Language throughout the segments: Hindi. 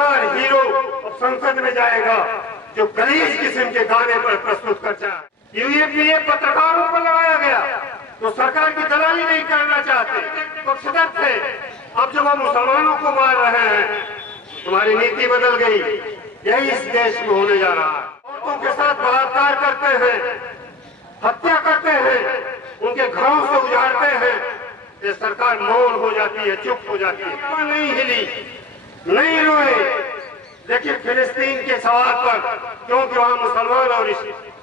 नाटककार हीरो अब संसद में जाएगा जो गलीज किस्म के गाने पर प्रस्तुत करता है। यूएपीए पत्रकारों पर लगाया गया तो सरकार की दलाली नहीं करना चाहते, पक्षधर थे। अब जब हम मुसलमानों को मार रहे हैं, तुम्हारी नीति बदल गई। यही इस देश में होने जा रहा है। औरतों के साथ बलात्कार करते हैं, हत्या करते हैं, उनके घरों से उजाड़ते हैं। ये सरकार मौन हो जाती है, चुप हो जाती है, नहीं हिली, नहीं रोए। लेकिन फिलिस्तीन के सवाल पर, क्योंकि वहां मुसलमान और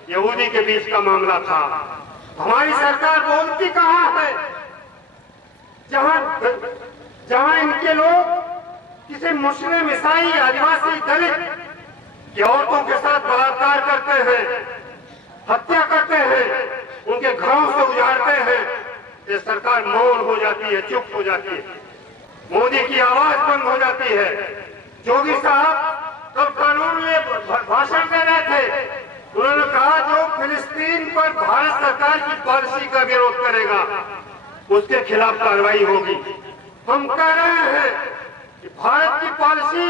यहूदी के बीच का मामला था, हमारी सरकार बोलती कहां है? जहां इनके लोग किसी मुस्लिम, ईसाई, आदिवासी, दलित की औरतों के साथ बलात्कार करते हैं, हत्या करते हैं, उनके घरों से उजाड़ते हैं, ये सरकार मौन हो जाती है, चुप हो जाती है। मोदी की आवाज बंद हो जाती है। योगी साहब कल कानून में भाषण दे रहे थे, उन्होंने कहा जो फिलिस्तीन पर भारत सरकार की पॉलिसी का विरोध करेगा उसके खिलाफ कार्रवाई होगी। हम कह रहे हैं कि भारत की पॉलिसी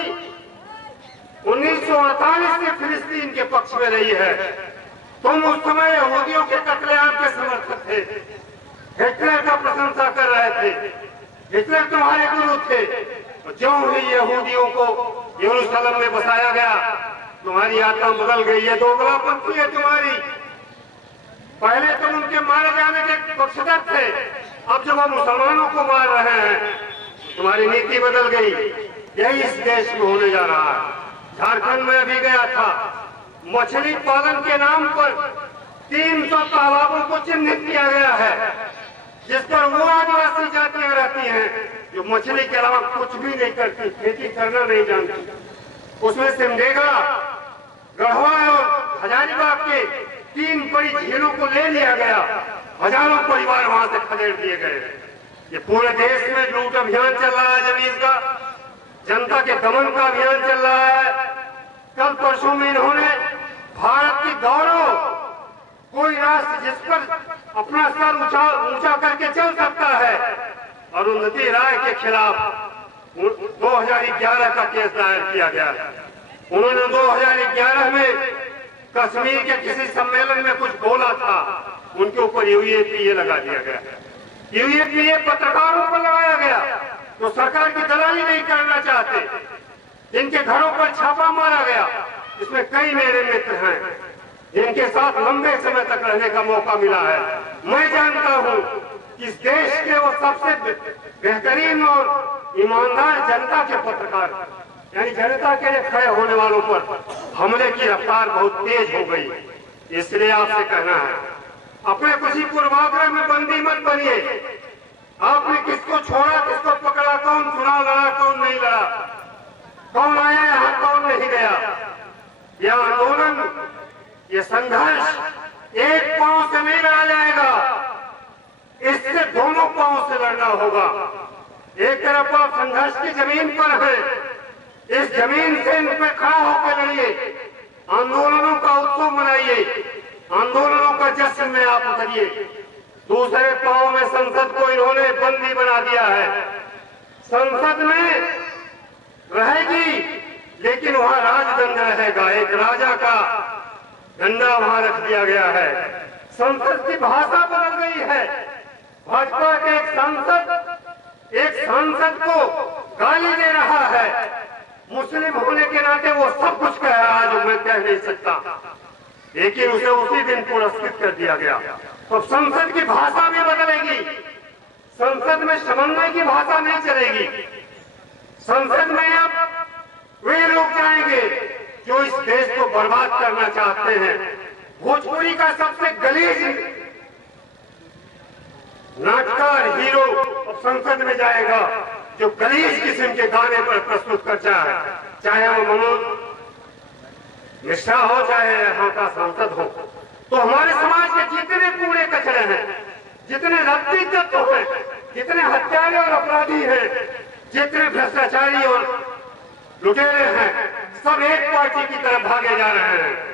1948 से फिलिस्तीन के पक्ष में रही है। तुम उस समय यहूदियों के कत्लेआम के समर्थक थे, हिटलर का प्रशंसा कर रहे थे, हिटलर तुम्हारे गुरु थे। जो ही यहूदियों को यरूशलेम में बसाया गया, तुम्हारी आत्मा बदल गई है, दोगलापंथी है तुम्हारी। पहले तुम उनके मारे जाने के पक्षधर थे, अब जब हम मुसलमानों को मार रहे हैं, तुम्हारी नीति बदल गई। यही इस देश में होने जा रहा है। झारखंड में अभी गया था, मछली पालन के नाम पर 300 तालाबों को चिन्हित किया गया है, जिस पर वो आदिवासी जातियां रहती हैं जो मछली के अलावा कुछ भी नहीं करती, खेती करना नहीं जानती। उसमें सिमडेगा, गढ़वा और हजारीबाग के 3 बड़ी झीलों को ले लिया गया, हजारों परिवार वहां से खदेड़ दिए गए। ये पूरे देश में लूट अभियान चल रहा है, जमीन का, जनता के दमन का अभियान चल रहा है। कल परसों में इन्होंने भारत की गौरव, कोई राष्ट्र जिस पर अपना सर ऊंचा करके चल सकता है, अरुंधति राय के खिलाफ 2011 का केस दायर किया गया। उन्होंने 2011 में कश्मीर के किसी सम्मेलन में कुछ बोला था, उनके ऊपर यूएपीए लगा दिया गया। यूएपीए पत्रकारों पर लगाया गया तो सरकार की दलाली नहीं करना चाहते। जिनके घरों पर छापा मारा गया, इसमें कई मेरे मित्र हैं जिनके साथ लंबे समय तक रहने का मौका मिला है। मैं जानता हूं कि इस देश के वो सबसे बेहतरीन और ईमानदार जनता के पत्रकार, यानी जनता के लिए खड़े होने वालों पर हमले की रफ्तार बहुत तेज हो गई। इसलिए आपसे कहना है, अपने किसी पूर्वाग्रह में बंदी मत बनिए। आपने किसको छोड़ा, किसको पकड़ा, कौन चुनाव लड़ा, कौन नहीं लड़ा, कौन आया यहाँ, कौन नहीं गया। यह आंदोलन, ये संघर्ष एक पांव से नहीं लड़ा जाएगा, इससे दोनों पांव से लड़ना होगा। एक तरफ आप संघर्ष की जमीन पर हैं, इस जमीन से इन पर खड़ा होकर लड़िए, आंदोलनों का उत्सव मनाइए, आंदोलनों का जश्न में आप उतरिए। दूसरे पांव में संसद को इन्होंने बंदी बना दिया है। संसद में रहेगी लेकिन वहां राजदंड रहेगा, एक राजा का डंडा वहां रख दिया गया है। संसद की भाषा बदल गई है। भाजपा के एक सांसद को गाली दे रहा है। मुस्लिम होने के नाते वो सब कुछ कह रहा है जो मैं कह नहीं सकता, लेकिन उसे उसी दिन पुरस्कृत कर दिया गया। तो संसद की भाषा भी बदलेगी। संसद में समन्वय की भाषा नहीं चलेगी। संसद में अब वे लोग जाएंगे जो इस देश को बर्बाद करना चाहते हैं। भोजपुरी का सबसे गलीज नाटककार हीरो अब संसद में जाएगा जो गलीज किस्म के गाने पर प्रस्तुत करता है, चाहे वो मनोज मिश्रा हो, चाहे यहाँ का सांसद हो। तो हमारे समाज के जितने कूड़े कचरे हैं, जितने रद्दी तत्व हैं, जितने हत्यारे और अपराधी हैं, जितने भ्रष्टाचारी और लुटेरे हैं, सब एक पार्टी की तरफ भागे जा रहे हैं।